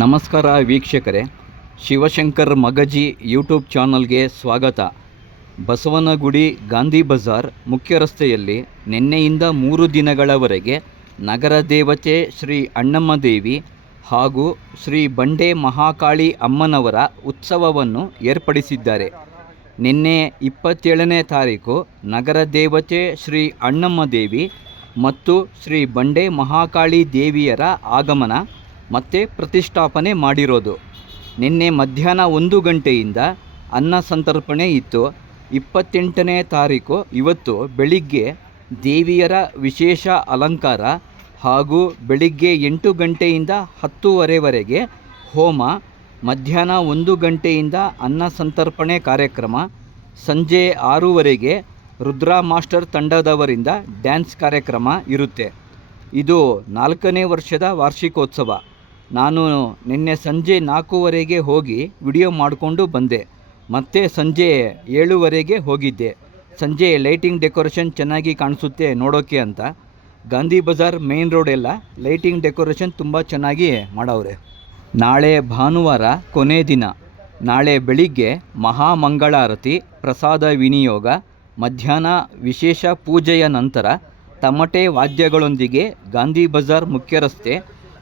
ನಮಸ್ಕಾರ ವೀಕ್ಷಕರೇ, ಶಿವಶಂಕರ್ ಮಗಜಿ ಯೂಟ್ಯೂಬ್ ಚಾನಲ್ಗೆ ಸ್ವಾಗತ. ಬಸವನಗುಡಿ ಗಾಂಧಿ ಬಜಾರ್ ಮುಖ್ಯ ರಸ್ತೆಯಲ್ಲಿ ನಿನ್ನೆಯಿಂದ 3 ದಿನಗಳವರೆಗೆ ನಗರ ದೇವತೆ ಶ್ರೀ ಅಣ್ಣಮ್ಮ ದೇವಿ ಹಾಗೂ ಶ್ರೀ ಬಂಡೆ ಮಹಾಕಾಳಿ ಅಮ್ಮನವರ ಉತ್ಸವವನ್ನು ಏರ್ಪಡಿಸಿದ್ದಾರೆ. ನಿನ್ನೆ 27ನೇ ತಾರೀಕು ನಗರ ದೇವತೆ ಶ್ರೀ ಅಣ್ಣಮ್ಮ ದೇವಿ ಮತ್ತು ಶ್ರೀ ಬಂಡೆ ಮಹಾಕಾಳಿ ದೇವಿಯರ ಆಗಮನ ಮತ್ತು ಪ್ರತಿಷ್ಠಾಪನೆ ಮಾಡಿರೋದು. ನಿನ್ನೆ ಮಧ್ಯಾಹ್ನ 1 ಗಂಟೆಯಿಂದ ಅನ್ನ ಸಂತರ್ಪಣೆ ಇತ್ತು. 28ನೇ ತಾರೀಕು ಇವತ್ತು ಬೆಳಿಗ್ಗೆ ದೇವಿಯರ ವಿಶೇಷ ಅಲಂಕಾರ ಹಾಗೂ ಬೆಳಿಗ್ಗೆ 8 ಗಂಟೆಯಿಂದ 10:30ವರೆಗೆ ಹೋಮ, ಮಧ್ಯಾಹ್ನ 1 ಗಂಟೆಯಿಂದ ಅನ್ನ ಸಂತರ್ಪಣೆ ಕಾರ್ಯಕ್ರಮ, ಸಂಜೆ 6ವರೆಗೆ ರುದ್ರಾ ಮಾಸ್ಟರ್ ತಂಡದವರಿಂದ ಡ್ಯಾನ್ಸ್ ಕಾರ್ಯಕ್ರಮ ಇರುತ್ತೆ. ಇದು 4ನೇ ವರ್ಷದ ವಾರ್ಷಿಕೋತ್ಸವ. ನಾನು ನಿನ್ನೆ ಸಂಜೆ 4ವರೆಗೆ ಹೋಗಿ ವಿಡಿಯೋ ಮಾಡಿಕೊಂಡು ಬಂದೆ. ಮತ್ತೆ ಸಂಜೆ 7ವರೆಗೆ ಹೋಗಿದ್ದೆ. ಸಂಜೆ ಲೈಟಿಂಗ್ ಡೆಕೋರೇಷನ್ ಚೆನ್ನಾಗಿ ಕಾಣಿಸುತ್ತೆ ನೋಡೋಕ್ಕೆ ಅಂತ. ಗಾಂಧಿ ಬಜಾರ್ ಮೇನ್ ರೋಡೆಲ್ಲ ಲೈಟಿಂಗ್ ಡೆಕೋರೇಷನ್ ತುಂಬ ಚೆನ್ನಾಗಿ ಮಾಡವ್ರೆ. ನಾಳೆ ಭಾನುವಾರ ಕೊನೆ ದಿನ. ನಾಳೆ ಬೆಳಿಗ್ಗೆ ಮಹಾಮಂಗಳಾರತಿ, ಪ್ರಸಾದ ವಿನಿಯೋಗ, ಮಧ್ಯಾಹ್ನ ವಿಶೇಷ ಪೂಜೆಯ ನಂತರ ತಮಟೆ ವಾದ್ಯಗಳೊಂದಿಗೆ ಗಾಂಧಿ ಬಜಾರ್ ಮುಖ್ಯ ರಸ್ತೆ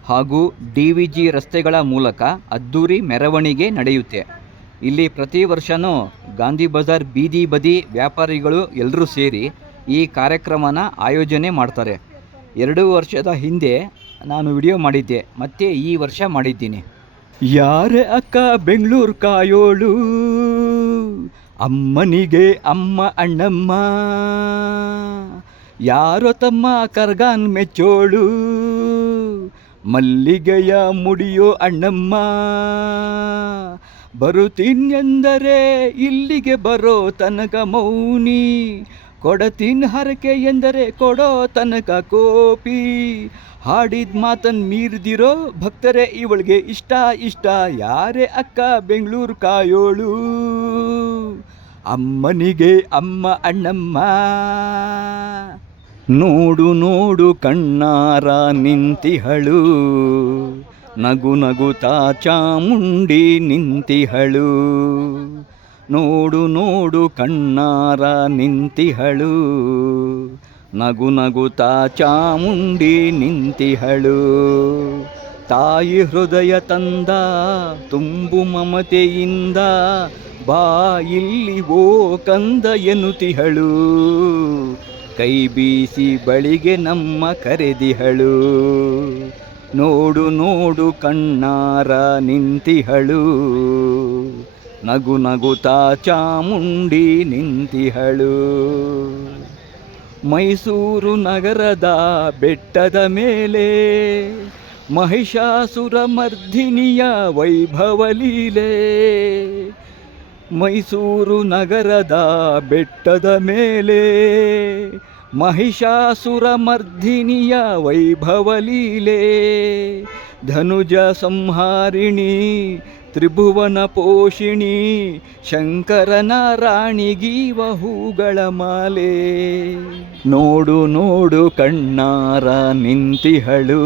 ಹಾಗೂ DVG ರಸ್ತೆಗಳ ಮೂಲಕ ಅದ್ದೂರಿ ಮೆರವಣಿಗೆ ನಡೆಯುತ್ತೆ. ಇಲ್ಲಿ ಪ್ರತಿ ವರ್ಷವೂ ಗಾಂಧಿ ಬಜಾರ್ ಬೀದಿ ಬದಿ ವ್ಯಾಪಾರಿಗಳು ಎಲ್ಲರೂ ಸೇರಿ ಈ ಕಾರ್ಯಕ್ರಮನ ಆಯೋಜನೆ ಮಾಡ್ತಾರೆ. 2 ವರ್ಷದ ಹಿಂದೆ ನಾನು ವಿಡಿಯೋ ಮಾಡಿದ್ದೆ, ಮತ್ತೆ ಈ ವರ್ಷ ಮಾಡಿದ್ದೀನಿ. ಯಾರೇ ಅಕ್ಕ ಬೆಂಗಳೂರು ಕಾಯೋಳು, ಅಮ್ಮನಿಗೆ ಅಮ್ಮ ಅಣ್ಣಮ್ಮ, ಯಾರೋ ತಮ್ಮ ಕರ್ಗಾನ್ ಮೆಚ್ಚೋಳು, ಮಲ್ಲಿಗೆಯ ಮುಡಿಯೋ ಅಣ್ಣಮ್ಮ, ಬರುತ್ತೀನೆಂದರೆ ಇಲ್ಲಿಗೆ ಬರೋ ತನಕ ಮೌನಿ, ಕೊಡತೀನ್ ಹರಕೆ ಎಂದರೆ ಕೊಡೋ ತನಕ ಕೋಪಿ, ಹಾಡಿದ ಮಾತನ್ನು ಮೀರ್ದಿರೋ ಭಕ್ತರೇ ಇವಳಿಗೆ ಇಷ್ಟ ಇಷ್ಟ, ಯಾರೇ ಅಕ್ಕ ಬೆಂಗಳೂರು ಕಾಯೋಳು, ಅಮ್ಮನಿಗೆ ಅಮ್ಮ ಅಣ್ಣಮ್ಮ. ನೋಡು ನೋಡು ಕಣ್ಣಾರ ನಿಂತಿಹಳು, ನಗು ನಗುತ್ತಾ ಚಾಮುಂಡಿ ನಿಂತಿಹಳು, ನೋಡು ನೋಡು ಕಣ್ಣಾರ ನಿಂತಿಹಳು, ನಗು ನಗುತ್ತಾ ಚಾಮುಂಡಿ ನಿಂತಿಹಳು, ತಾಯಿ ಹೃದಯ ತಂದ ತುಂಬು ಮಮತೆಯಿಂದ ಬಾ ಇಲ್ಲಿ ಓ ಕಂದ ಎನ್ನುತ್ತಿಹಳು, ಕೈ ಬೀಸಿ ಬಳಿಗೆ ನಮ್ಮ ಕರೆದಿಹಳು, ನೋಡು ನೋಡು ಕಣ್ಣಾರ ನಿಂತಿಹಳು, ನಗು ನಗುತ್ತಾ ಚಾಮುಂಡಿ ನಿಂತಿಹಳು. ಮೈಸೂರು ನಗರದ ಬೆಟ್ಟದ ಮೇಲೆ ಮಹಿಷಾಸುರ ಮರ್ಧಿನಿಯ ವೈಭವ ಲೀಲೆ, ಮೈಸೂರು ನಗರದ ಬೆಟ್ಟದ ಮೇಲೆ ಮಹಿಷಾಸುರ ಮರ್ಧಿನಿಯ ವೈಭವ ಲೀಲೆ, ಧನುಜ ಸಂಹಾರಿಣಿ ತ್ರಿಭುವನ ಪೋಷಿಣಿ, ಶಂಕರನ ರಾಣಿಗೀವ ಹೂಗಳ ಮಾಲೆ, ನೋಡು ನೋಡು ಕಣ್ಣಾರ ನಿಂತಿಹಳು,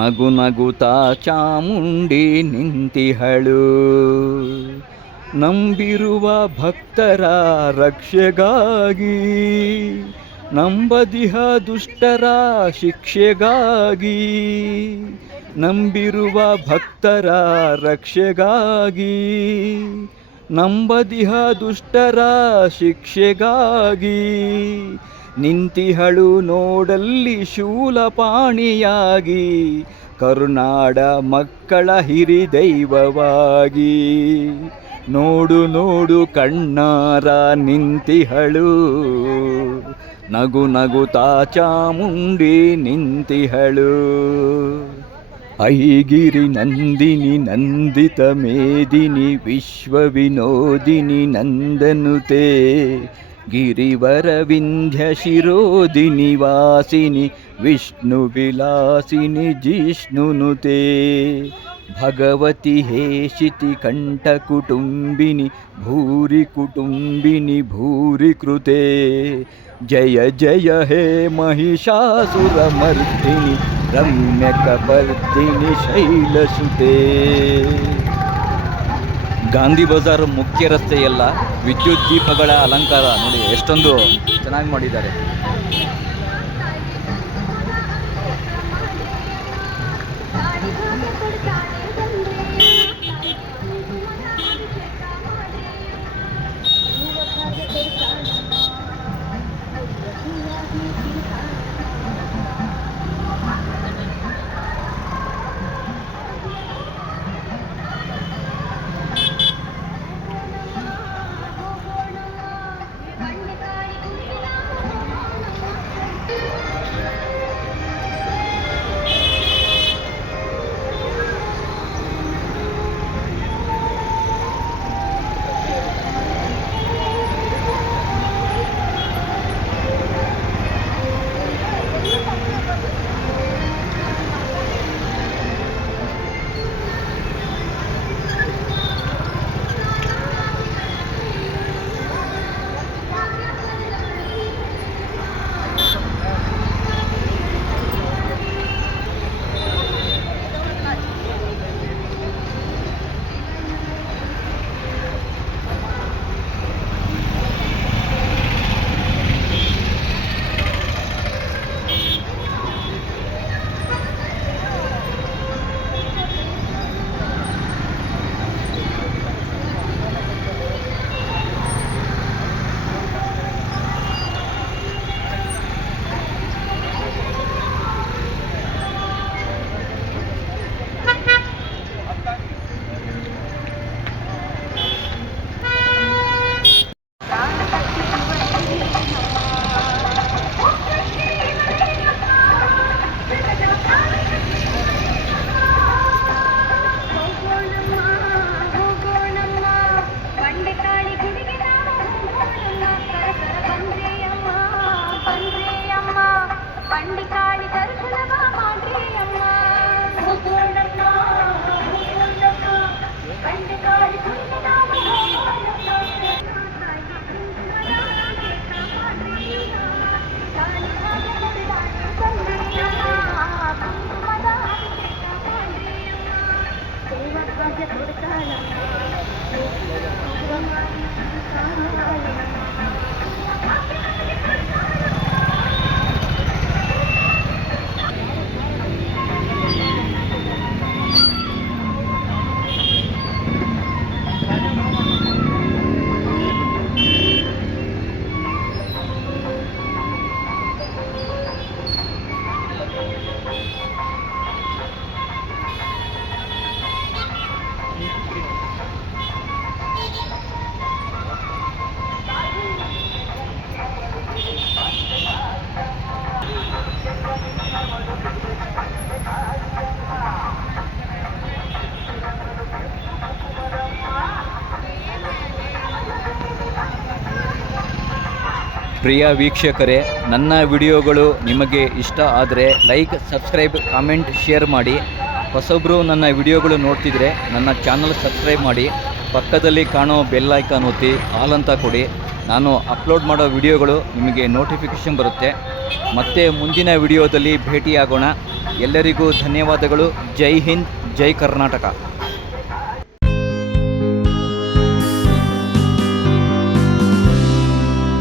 ನಗು ನಗುತ್ತಾ ಚಾಮುಂಡಿ ನಿಂತಿಹಳು, ನಂಬಿರುವ ಭಕ್ತರ ರಕ್ಷೆಗಾಗಿ, ನಂಬದಿಹ ದುಷ್ಟರ ಶಿಕ್ಷೆಗಾಗಿ, ನಂಬಿರುವ ಭಕ್ತರ ರಕ್ಷೆಗಾಗಿ, ನಂಬದಿಹ ದುಷ್ಟರ ಶಿಕ್ಷೆಗಾಗಿ, ನಿಂತಿಹಳು ನೋಡಲ್ಲಿ ಶೂಲಪಾಣಿಯಾಗಿ, ಕರುನಾಡ ಮಕ್ಕಳ ಹಿರಿದೈವವಾಗಿ, ನೋಡು ನೋಡು ಕಣ್ಣಾರ ನಿಂತಿಹಳು, ನಗು ನಗುತ್ತಾ ಚಾಮುಂಡಿ ನಿಂತಿಹಳು, ಐಗಿರಿ ನಂದಿನಿ ನಂದಿತ ಮೇದಿನಿ ವಿಶ್ವ ವಿನೋದಿನಿ ನಂದನುತೆ, ಗಿರಿವರ ವಿಂಧ್ಯ ಶಿರೋದಿನಿ ವಾಸಿನಿ ವಿಷ್ಣು ವಿಲಾಸಿನಿ ಜಿಷ್ಣುನುತೆ, ಭಗವತಿ ಹೇಷಿತಿ ಕಂಠ ಕುಟುಂಬಿನಿ ಭೂರಿ ಕುಟುಂಬಿನಿ ಭೂರಿ ಕೃತೆ, ಜಯ ಜಯ ಹೇ ಮಹಿಷಾಸುರ ಮರ್ದಿನಿ ರಮ್ಯ ಕಪರ್ದಿನಿ ಶೈಲಸುತೆ. ಗಾಂಧಿ ಬಜಾರ್ ಮುಖ್ಯ ರಸ್ತೆಯೆಲ್ಲ ವಿದ್ಯುತ್ ದೀಪಗಳ ಅಲಂಕಾರ ನೋಡಿ ಎಷ್ಟೊಂದು ಚೆನ್ನಾಗಿ ಮಾಡಿದ್ದಾರೆ. ಪ್ರಿಯ ವೀಕ್ಷಕರೇ, ನನ್ನ ವಿಡಿಯೋಗಳು ನಿಮಗೆ ಇಷ್ಟ ಆದರೆ ಲೈಕ್, ಸಬ್ಸ್ಕ್ರೈಬ್, ಕಾಮೆಂಟ್, ಶೇರ್ ಮಾಡಿ. ಹೊಸಬ್ರು ನನ್ನ ವಿಡಿಯೋಗಳು ನೋಡ್ತಿದ್ರೆ ನನ್ನ ಚಾನಲ್ ಸಬ್ಸ್ಕ್ರೈಬ್ ಮಾಡಿ. ಪಕ್ಕದಲ್ಲಿ ಕಾಣೋ ಬೆಲ್ ಐಕಾನ್ ಒತ್ತಿ ಆಲ್ ಅಂತ ಕೊಡಿ. ನಾನು ಅಪ್ಲೋಡ್ ಮಾಡೋ ವಿಡಿಯೋಗಳು ನಿಮಗೆ ನೋಟಿಫಿಕೇಷನ್ ಬರುತ್ತೆ. ಮತ್ತೆ ಮುಂದಿನ ವಿಡಿಯೋದಲ್ಲಿ ಭೇಟಿಯಾಗೋಣ. ಎಲ್ಲರಿಗೂ ಧನ್ಯವಾದಗಳು. ಜೈ ಹಿಂದ್, ಜೈ ಕರ್ನಾಟಕ.